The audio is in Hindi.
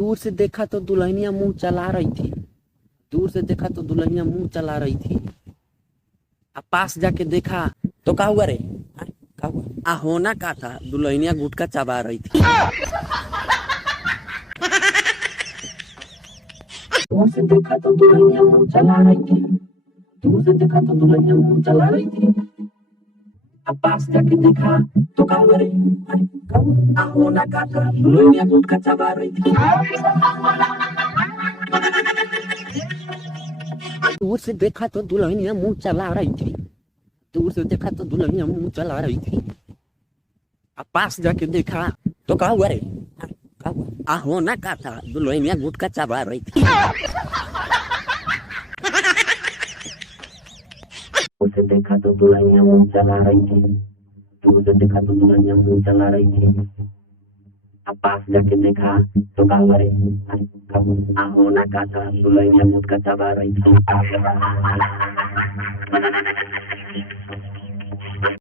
दूर से देखा तो दुल्हनिया मुंह चला रही थी। दूर से देखा तो दुल्हनिया मुंह चला रही थी। अब पास जाके देखा तो क्या हुआ रे? क्या हुआ? होना का था, दुल्हनिया गुटखा चबा रही थी। दूर से देखा तो दुल्हनिया मुंह चला रही थी। दूर से देखा तो दुल्हनिया मुंह चला रही थी। अब पास जाके देखा तो क्या हुआ रे? क्या हुआ? होना का था, दुल्हनिया गुटखा चबा रही थी। दूर से देखा तो दुल्हनिया मुंह चला रही थी। दूर से देखा तो दुल्हनिया मुंह चला रही थी। अब पास जाके देखा तो क्या हुआ रे? क्या हुआ? होना का था, दुल्हनिया गुटखा चबा रही थी। दूर से देखा तो दुल्हनिया मुंह चला रही थी। दूर से देखा तो दुल्हनिया मुंह चला रही थी। अब पास जाके देखा तो क्या हुआ रे? क्या हुआ? होना का था, दुल्हनिया गुटखा चबा रही थी।